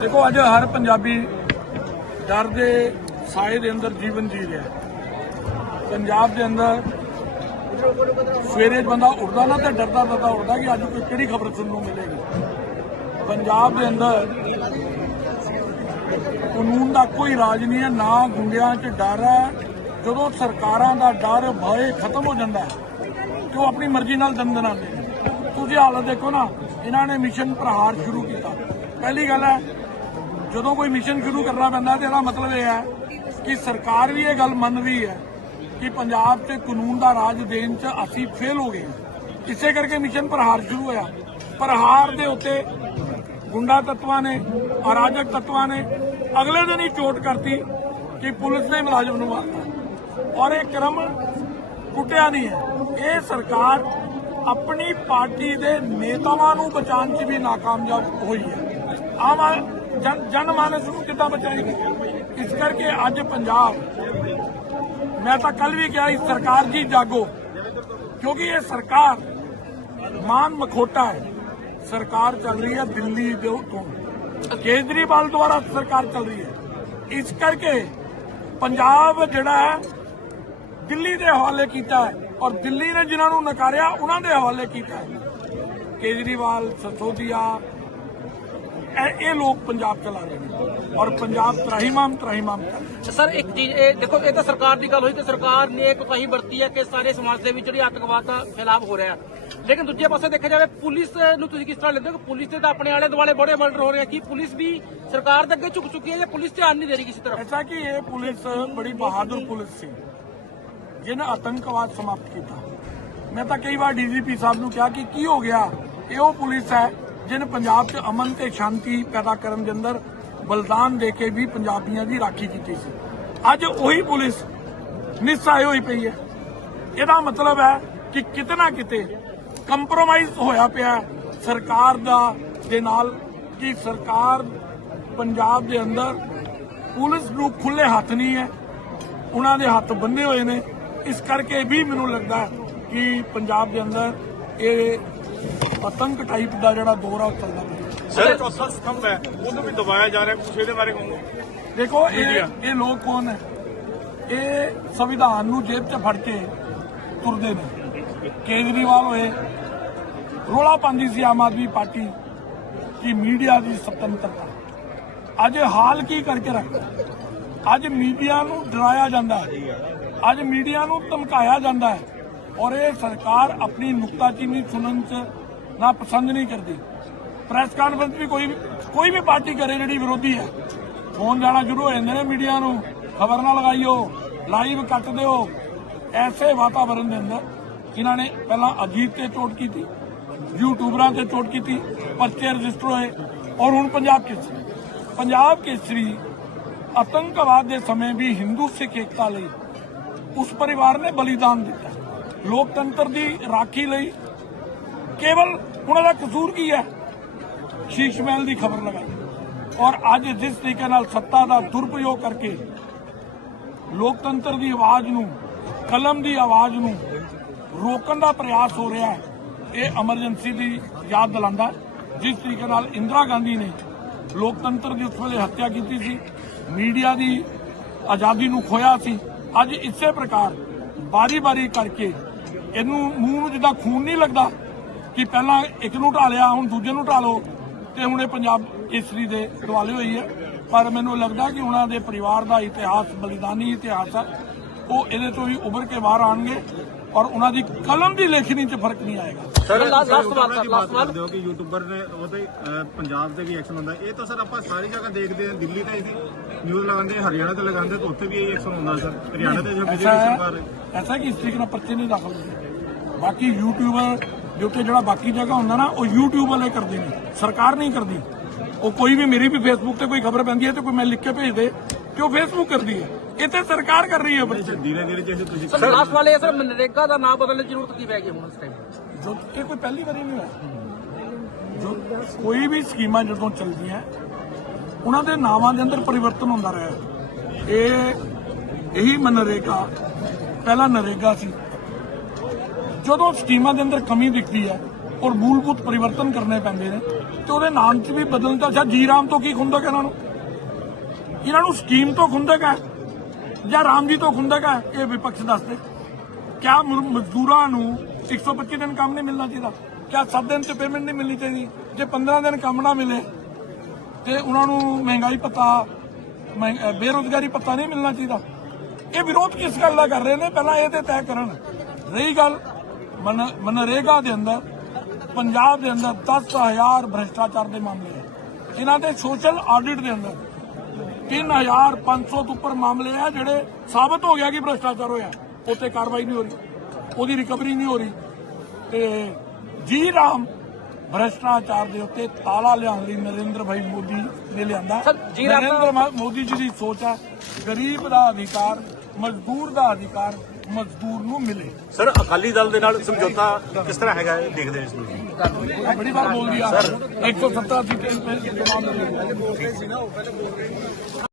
ਦੇਖੋ, ਅੱਜ ਹਰ ਪੰਜਾਬੀ ਡਰ ਦੇ ਸਾਏ ਦੇ ਅੰਦਰ ਜੀਵਨ ਜੀ ਰਿਹਾ ਪੰਜਾਬ ਦੇ ਅੰਦਰ ਸਵੇਰੇ ਬੰਦਾ ਉੱਠਦਾ ਨਾ ਤਾਂ ਡਰਦਾ ਡਰਦਾ ਉੱਠਦਾ ਕਿ ਅੱਜ ਕੋਈ ਕਿਹੜੀ ਖਬਰ ਸੁਣਨ ਨੂੰ ਮਿਲੇਗੀ। ਪੰਜਾਬ ਦੇ ਅੰਦਰ ਕਾਨੂੰਨ ਦਾ ਕੋਈ ਰਾਜ ਨਹੀਂ ਹੈ, ਨਾ ਗੁੰਡਿਆਂ 'ਚ ਡਰ ਹੈ। ਜਦੋਂ ਸਰਕਾਰਾਂ ਦਾ ਡਰ ਭਏ ਖਤਮ ਹੋ ਜਾਂਦਾ ਹੈ, ਤੇ ਉਹ ਆਪਣੀ ਮਰਜ਼ੀ ਨਾਲ ਦੰਦ ਦਨਾਉਂਦੇ ਤੁਸੀਂ ਹਾਲਤ ਦੇਖੋ ਨਾ, ਇਹਨਾਂ ਨੇ ਮਿਸ਼ਨ ਪ੍ਰਹਾਰ ਸ਼ੁਰੂ ਕੀਤਾ। ਪਹਿਲੀ ਗੱਲ ਹੈ ਜਦੋਂ ਕੋਈ ਮਿਸ਼ਨ ਸ਼ੁਰੂ ਕਰਨਾ ਪੈਂਦਾ ਤੇ ਇਹਦਾ ਮਤਲਬ ਇਹ ਹੈ ਕਿ ਸਰਕਾਰ ਵੀ ਇਹ ਗੱਲ ਮੰਨ ਰਹੀ ਹੈ ਕਿ ਪੰਜਾਬ 'ਚ ਕਾਨੂੰਨ ਦਾ ਰਾਜ ਦੇਣ 'ਚ ਅਸੀਂ ਫੇਲ ਹੋ ਗਏ ਇਸੇ ਕਰਕੇ ਮਿਸ਼ਨ ਪ੍ਰਹਾਰ ਸ਼ੁਰੂ ਹੋਇਆ। ਪ੍ਰਹਾਰ ਦੇ ਉੱਤੇ ਗੁੰਡਾ ਤੱਤਵਾਂ ਨੇ, ਅਰਾਜਕ ਤੱਤਵਾਂ ਨੇ, ਅਗਲੇ ਦਿਨ ਹੀ ਚੋਟ ਕਰਤੀ ਕਿ ਪੁਲਿਸ ਨੇ ਮੁਲਾਜ਼ਮ ਨੂੰ ਮਾਰਤਾ। ਔਰ ਇਹ ਕਰਮ ਟੁੱਟਿਆ ਨਹੀਂ ਹੈ। ਇਹ ਸਰਕਾਰ ਆਪਣੀ ਪਾਰਟੀ ਦੇ ਨੇਤਾਵਾਂ ਨੂੰ ਬਚਾਉਣ 'ਚ ਵੀ ਨਾਕਾਮਯਾਬ ਹੋਈ ਹੈ। ਆਮ ਆ- ਜਨ ਜਨ ਮਾਨਸ ਨੂੰ ਕਿੱਦਾਂ ਬਚਾਏਗੀ ਇਸ ਕਰਕੇ ਅੱਜ ਪੰਜਾਬ, ਮੈਂ ਤਾਂ ਕੱਲ ਵੀ ਕਿਹਾ ਇਸ ਸਰਕਾਰ ਜੀ ਜਾਗੋ। ਕਿਉਂਕਿ ਇਹ ਸਰਕਾਰ ਮਾਨ ਮਖੋਟਾ ਹੈ। ਸਰਕਾਰ ਚੱਲ ਰਹੀ ਹੈ ਦਿੱਲੀ ਦੇ ਤੋਂ ਕੇਜਰੀਵਾਲ ਦੁਆਰਾ ਸਰਕਾਰ ਚੱਲ ਰਹੀ ਹੈ। ਇਸ ਕਰਕੇ ਪੰਜਾਬ ਜਿਹੜਾ ਹੈ, ਦਿੱਲੀ ਦੇ ਹਵਾਲੇ ਕੀਤਾ ਹੈ ਔਰ ਦਿੱਲੀ ਨੇ ਜਿਨ੍ਹਾਂ ਨੂੰ ਨਕਾਰਿਆ, ਉਹਨਾਂ ਦੇ ਹਵਾਲੇ ਕੀਤਾ ਹੈ। ਕੇਜਰੀਵਾਲ, ਸਸੋਦੀਆ ਇਹ ਇਹ ਲੋਕ ਪੰਜਾਬ ਚਲਾ ਰਹੇ ਨੇ ਔਰ ਪੰਜਾਬ ਤਰਾਹੀਮਾਮ ਤਰਾਹੀਮਾਮ। ਸਰ ਇੱਕ ਚੀਜ਼ ਇਹ ਦੇਖੋ ਇਹ ਤਾਂ ਸਰਕਾਰ ਦੀ ਗੱਲ ਹੋਈ ਕਿ ਸਰਕਾਰ ਨੇ ਇੱਕ ਕਹੀ ਵਰਤੀ ਹੈ ਕਿ ਸਾਰੇ ਸਮਾਜ ਦੇ ਵਿੱਚ ਜਿਹੜੀ ਅੱਤਵਾਦ ਦਾ ਫੈਲਾਅ ਹੋ ਰਿਹਾ ਲੇਕਿਨ ਦੂਜੇ ਪਾਸੇ ਦੇਖਿਆ ਜਾਵੇ ਪੁਲਿਸ ਨੂੰ ਤੁਸੀਂ ਕਿਸ ਤਰ੍ਹਾਂ ਲੈਂਦੇ ਹੋ? ਕਿ ਪੁਲਿਸ ਦੇ ਤਾਂ ਆਪਣੇ ਆਲੇ ਦੁਆਲੇ ਬੜੇ ਮਰਡਰ ਹੋ ਰਹੇ ਆ। ਕੀ ਪੁਲਿਸ ਵੀ ਸਰਕਾਰ ਦੇ ਅੱਗੇ ਝੁਕ ਚੁੱਕੀ ਹੈ ਜਾਂ ਪੁਲਿਸ ਧਿਆਨ ਨਹੀਂ ਦੇ ਰਹੀ ਕਿਸੇ ਤਰਫ ਐਸਾ ਕਿ ਇਹ ਪੁਲਿਸ ਬੜੀ ਬਹਾਦਰ ਪੁਲਿਸ ਸੀ ਜਿਹਨੇ ਆਤੰਕਵਾਦ ਸਮਾਪਤ ਕੀਤਾ। ਮੈਂ ਤਾਂ ਕਈ ਵਾਰ ਡੀਜੀਪੀ ਸਾਹਿਬ ਨੂੰ ਕਿਹਾ ਕਿ ਕੀ ਹੋ ਗਿਆ ਇਹ ਉਹ ਪੁਲਿਸ ਹੈ ਜਿਹਨੇ ਪੰਜਾਬ 'ਚ ਅਮਨ ਤੇ ਸ਼ਾਂਤੀ ਪੈਦਾ ਕਰਨ ਦੇ ਅੰਦਰ ਬਲਿਦਾਨ ਦੇ ਕੇ ਵੀ ਪੰਜਾਬੀਆਂ ਦੀ ਰਾਖੀ ਕੀਤੀ ਸੀ। ਅੱਜ ਉਹੀ ਪੁਲਿਸ ਨਿਸਹਾਏ ਹੋਈ ਪਈ ਹੈ। ਇਹਦਾ ਮਤਲਬ ਹੈ ਕਿ ਕਿਤੇ ਨਾ ਕਿਤੇ ਕੰਪਰੋਮਾਈਜ਼ ਹੋਇਆ ਪਿਆ ਸਰਕਾਰ ਦਾ ਦੇ ਨਾਲ ਕਿ ਸਰਕਾਰ ਪੰਜਾਬ ਦੇ ਅੰਦਰ ਪੁਲਿਸ ਨੂੰ ਖੁੱਲੇ ਹੱਥ ਨਹੀਂ ਹੈ। ਉਹਨਾਂ ਦੇ ਹੱਥ ਬੰਨੇ ਹੋਏ ਨੇ। ਇਸ ਕਰਕੇ ਵੀ ਮੈਨੂੰ ਲੱਗਦਾ ਕਿ ਪੰਜਾਬ ਦੇ ਅੰਦਰ ਇਹ ਆਤੰਕ ਟਾਈਪ ਦਾ ਜਿਹੜਾ ਦੌਰ ਆ ਉਹ ਚੱਲਦਾ ਪਿਆ। ਸਰ ਚੌਥਾ ਸਤੰਭ ਹੈ। ਉਹਨੂੰ ਵੀ ਦਬਾਇਆ ਜਾ ਰਿਹਾ ਕੁਛ ਇਹਦੇ ਬਾਰੇ ਕਹੋਗੇ? ਦੇਖੋ ਇਹ ਇਹ ਲੋਕ ਕੌਣ ਹੈ? ਇਹ ਸੰਵਿਧਾਨ ਨੂੰ ਜੇਬ 'ਚ ਫੜ ਕੇ ਤੁਰਦੇ ਨੇ। ਕੇਜਰੀਵਾਲ ਹੋਏ ਰੋਲਾ ਪਾਉਂਦੀ ਸੀ ਆਮ ਆਦਮੀ ਪਾਰਟੀ ਕਿ ਮੀਡੀਆ ਦੀ ਸੁਤੰਤਰਤਾ। ਅੱਜ ਹਾਲ ਕੀ ਕਰਕੇ ਰੱਖਦਾ ਅੱਜ ਮੀਡੀਆ ਨੂੰ ਡਰਾਇਆ ਜਾਂਦਾ ਹੈ। ਅੱਜ ਮੀਡੀਆ ਨੂੰ ਧਮਕਾਇਆ ਜਾਂਦਾ ਹੈ। ਔਰ ਇਹ ਸਰਕਾਰ ਆਪਣੀ ਨੁਕਤਾਚੀਨੀ ਸੁਣਨ 'ਚ ਨਾ ਪਸੰਦ ਨਹੀਂ ਕਰਦੀ। ਪ੍ਰੈਸ ਕਾਨਫਰੰਸ ਵੀ ਕੋਈ ਕੋਈ ਵੀ ਪਾਰਟੀ ਕਰੇ ਜਿਹੜੀ ਵਿਰੋਧੀ ਹੈ। ਫੋਨ ਜਾਣਾ ਸ਼ੁਰੂ ਹੋ ਜਾਂਦੇ ਨੇ ਮੀਡੀਆ ਨੂੰ। ਖਬਰ ਨਾ ਲਗਾਈਓ। ਲਾਈਵ ਕੱਟ ਦਿਓ। ਐਸੇ ਵਾਤਾਵਰਣ ਦੇ ਅੰਦਰ ਇਹਨਾਂ ਨੇ ਪਹਿਲਾਂ ਅਜੀਤ ਤੇ ਚੋਟ ਕੀਤੀ, ਯੂਟਿਊਬਰਾਂ ਤੇ ਚੋਟ ਕੀਤੀ, ਪਰਚੇ ਰਜਿਸਟਰ ਹੋਏ ਔਰ ਹੁਣ ਪੰਜਾਬ ਕੇਸਰੀ। ਪੰਜਾਬ ਕੇਸਰੀ ਆਤੰਕਵਾਦ ਦੇ ਸਮੇਂ ਵੀ ਹਿੰਦੂ ਸਿੱਖ ਏਕਤਾ ਲਈ ਉਸ ਪਰਿਵਾਰ ਨੇ ਬਲੀਦਾਨ ਦਿੱਤਾ। ਲੋਕਤੰਤਰ ਦੀ ਰਾਖੀ ਲਈ ਕੇਵਲ ਉਹਨਾਂ ਦਾ ਕਸੂਰ ਕੀ ਹੈ? ਸ਼ੀਸ਼ ਮਹਿਲ ਦੀ ਖਬਰ ਲਗਾਈ ਔਰ ਅੱਜ ਜਿਸ ਤਰੀਕੇ ਨਾਲ ਸੱਤਾ ਦਾ ਦੁਰਪਯੋਗ ਕਰਕੇ ਲੋਕਤੰਤਰ ਦੀ ਆਵਾਜ਼ ਨੂੰ, ਕਲਮ ਦੀ ਆਵਾਜ਼ ਨੂੰ ਰੋਕਣ ਦਾ ਪ੍ਰਯਾਸ ਹੋ ਰਿਹਾ ਹੈ, ਇਹ ਐਮਰਜੈਂਸੀ ਦੀ ਯਾਦ ਦਿਲਾਉਂਦਾ ਜਿਸ ਤਰੀਕੇ ਨਾਲ ਇੰਦਰਾ ਗਾਂਧੀ ਨੇ ਲੋਕਤੰਤਰ ਦੀ ਉਸ ਵੇਲੇ ਹੱਤਿਆ ਕੀਤੀ ਸੀ, ਮੀਡੀਆ ਦੀ ਆਜ਼ਾਦੀ ਨੂੰ ਖੋਇਆ ਸੀ, ਅੱਜ ਇਸੇ ਪ੍ਰਕਾਰ ਬਾਰੀ-ਬਾਰੀ ਕਰਕੇ ਇਹਨੂੰ ਮੂੰਹ ਨੂੰ ਜਿੱਦਾਂ ਖੂਨ ਨਹੀਂ ਲੱਗਦਾ ਕਿ ਪਹਿਲਾਂ ਇੱਕ ਨੂੰ ਢਾਲਿਆ ਹੁਣ ਦੂਜੇ ਨੂੰ ਢਾਲੋ ਤੇ ਹੁਣ ਇਹ ਪੰਜਾਬ ਕੇਸਰੀ ਦੇ ਦੁਆਲੇ ਹੋਈ ਹੈ। ਪਰ ਮੈਨੂੰ ਲੱਗਦਾ ਕਿ ਉਹਨਾਂ ਦੇ ਪਰਿਵਾਰ ਦਾ ਇਤਿਹਾਸ ਬਲੀਦਾਨੀ ਇਤਿਹਾਸ ਹੈ। ਉਹ ਇਹਦੇ ਤੋਂ ਵੀ ਉੱਭਰ ਕੇ ਬਾਹਰ ਆਣਗੇ ਔਰ ਉਹਨਾਂ ਦੀ ਕਲਮ ਦੀ ਲੇਖਣੀ 'ਚ ਫ਼ਰਕ ਨਹੀਂ ਆਏਗਾ। ਸਰ ਲਾਸਟ ਸਵਾਲ ਸਰ ਦੀ ਲਾਸਟ ਸਵਾਲ। ਹੋ ਕਿ ਯੂਟਿਊਬਰ ਨੇ ਉਹਦੇ ਪੰਜਾਬ ਤੇ ਵੀ ਐਕਸ਼ਨ ਹੁੰਦਾ। ਇਹ ਤਾਂ ਸਰ ਆਪਾਂ ਸਾਰੀ ਜਗ੍ਹਾ ਦੇਖਦੇ ਹਾਂ ਦਿੱਲੀ ਤੇ ਅਸੀਂ ਨਿਊਜ਼ ਲਗਾਉਂਦੇ ਹਰਿਆਣਾ ਤੇ ਲਗਾਉਂਦੇ ਤਾਂ ਉੱਥੇ ਵੀ ਇਹ ਐਕਸ਼ਨ ਹੁੰਦਾ ਸਰ। ਹਰਿਆਣਾ ਤੇ ਜੋ ਬੀਜੇਪੀ ਸਰਕਾਰ ਹੈ ਹੈ ਐਸਾ ਕਿ ਇਸ ਤਰੀਕੇ ਨਾਲ ਪਰਚੇ ਨਹੀਂ ਦਾਖਲ ਹੁੰਦੇ? ਬਾਕੀ ਯੂਟਿਊਬਰ ਜੋ ਕਿ ਜਿਹੜਾ ਬਾਕੀ ਜਗ੍ਹਾ ਹੁੰਦਾ ਨਾ ਉਹ ਯੂਟਿਊਬ ਵਾਲੇ ਕਰਦੇ ਨੇ। ਸਰਕਾਰ ਨਹੀਂ ਕਰਦੀ। ਉਹ ਕੋਈ ਵੀ ਮੇਰੀ ਵੀ ਫੇਸਬੁੱਕ ਤੇ ਕੋਈ ਖਬਰ ਪੈਂਦੀ ਹੈ ਤੇ ਕੋਈ ਮੈਂ ਲਿਖ ਕੇ ਭੇਜ ਦੇ ਕਿ ਉਹ ਫੇਸਬੁੱਕ ਕਰਦੀ ਹੈ। ਇਹ ਤੇ ਸਰਕਾਰ ਕਰ ਰਹੀ ਹੈ ਬੱਚੇ ਧੀਰੇ ਧੀਰੇ ਜੈਸੇ ਤੁਸੀਂ ਸਰ ਲਾਸਟ ਵਾਲੇ ਸਰ ਮਨਰੇਗਾ ਦਾ ਨਾਮ ਬਦਲਣ ਦੀ ਜ਼ਰੂਰਤ ਕੀ ਪੈ ਗਈ ਹੁਣ ਇਸ ਟਾਈਮ ਜੋ ਇਹ ਕੋਈ ਪਹਿਲੀ ਵਾਰੀ ਨਹੀਂ ਹੋਇਆ। ਜੋ ਕੋਈ ਵੀ ਸਕੀਮਾਂ ਜਦੋਂ ਚੱਲਦੀਆਂ ਉਹਨਾਂ ਦੇ ਨਾਵਾਂ ਦੇ ਅੰਦਰ ਪਰਿਵਰਤਨ ਹੁੰਦਾ ਰਿਹਾ। ਹੈ। ਇਹ ਇਹੀ ਮਨਰੇਗਾ ਪਹਿਲਾਂ ਨਰੇਗਾ ਸੀ। ਜਦੋਂ ਸਕੀਮਾਂ ਦੇ ਅੰਦਰ ਕਮੀ ਦਿਖਦੀ ਹੈ ਔਰ ਮੂਲਭੂਤ ਪਰਿਵਰਤਨ ਕਰਨੇ ਪੈਂਦੇ ਨੇ, ਤੇ ਉਹਦੇ ਨਾਮ 'ਚ ਵੀ ਬਦਲਣ ਤਾਂ ਅੱਛਾ, ਜੀ ਰਾਮ ਤੋਂ ਕੀ ਖੁੰਦਕ ਇਹਨਾਂ ਨੂੰ? ਇਹਨਾਂ ਨੂੰ ਸਕੀਮ ਤੋਂ ਖੁੰਦਕ ਹੈ ਜਾਂ ਰਾਮ ਜੀ ਤੋਂ ਖੁੰਦਕ ਹੈ? ਇਹ ਵਿਪਕਸ਼ ਦੱਸਦੇ ਕਿਆ ਮਜ਼ਦੂਰਾਂ ਨੂੰ 125 ਦਿਨ ਕੰਮ ਨਹੀਂ ਮਿਲਣਾ ਚਾਹੀਦਾ? ਕਿਆ 7 ਦਿਨ ਤੇ ਪੇਮੈਂਟ ਨਹੀਂ ਮਿਲਣੀ ਚਾਹੀਦੀ? ਜੇ 15 ਦਿਨ ਕੰਮ ਨਾ ਮਿਲੇ, ਤੇ ਉਹਨਾਂ ਨੂੰ ਮਹਿੰਗਾਈ ਭੱਤਾ ਮਹਿੰ- ਅਹ ਬੇਰੁਜ਼ਗਾਰੀ ਭੱਤਾ ਨਹੀਂ ਮਿਲਣਾ ਚਾਹੀਦਾ। ਇਹ ਵਿਰੋਧ ਕਿਸ ਗੱਲ ਦਾ ਕਰ ਰਹੇ ਨੇ? ਪਹਿਲਾਂ ਇਹ ਤੇ ਤੈਅ ਕਰਨ। ਰਹੀ ਗੱਲ ਮਨਰੇਗਾ ਦੇ ਅੰਦਰ ਪੰਜਾਬ ਦੇ ਅੰਦਰ 10000 ਭ੍ਰਿਸ਼ਟਾਚਾਰ ਦੇ ਮਾਮਲੇ ਹੈ ਇਹਨਾਂ ਦੇ ਸੋਸ਼ਲ ਆਡਿਟ ਦੇ ਅੰਦਰ 3500 ਤੋਂ ਉੱਪਰ ਮਾਮਲੇ ਆ ਜਿਹੜੇ ਸਾਬਤ ਹੋ ਗਿਆ ਕਿ ਭ੍ਰਿਸ਼ਟਾਚਾਰ ਹੋਇਆ। ਉੱਤੇ ਕਾਰਵਾਈ ਨਹੀਂ ਹੋ ਰਹੀ ਉਹਦੀ ਰਿਕਵਰੀ ਨਹੀਂ ਹੋ ਰਹੀ। ਤੇ ਜੀ ਰਾਮ ਭ੍ਰਿਸ਼ਟਾਚਾਰ ਦੇ ਉੱਤੇ ਤਾਲਾ ਲਿਆਉਣ ਲਈ ਨਰਿੰਦਰ ਭਾਈ ਮੋਦੀ ਨੇ ਲਿਆਂਦਾ। ਨਰਿੰਦਰ ਮੋਦੀ ਜੀ ਦੀ ਸੋਚ ਹੈ ਗਰੀਬ ਦਾ ਅਧਿਕਾਰ ਮਜ਼ਦੂਰ ਦਾ ਅਧਿਕਾਰ ਮਜ਼ਦੂਰ ਨੂੰ ਮਿਲੇ। ਸਰ ਅਕਾਲੀ ਦਲ ਦੇ ਨਾਲ ਸਮਝੌਤਾ ਕਿਸ ਤਰ੍ਹਾਂ ਹੈਗਾ ਇਹ ਦੇਖਦੇ ਇਸ ਨੂੰ। ਬੜੀ ਵਾਰ ਬੋਲ ਦਿਆ 170 ਦੀ ਟ੍ਰੇਨ ਪਹਿਲੇ ਸੀ ਨਾ ਉਹ ਪਹਿਲੇ ਬੋਲ ਰਹੇ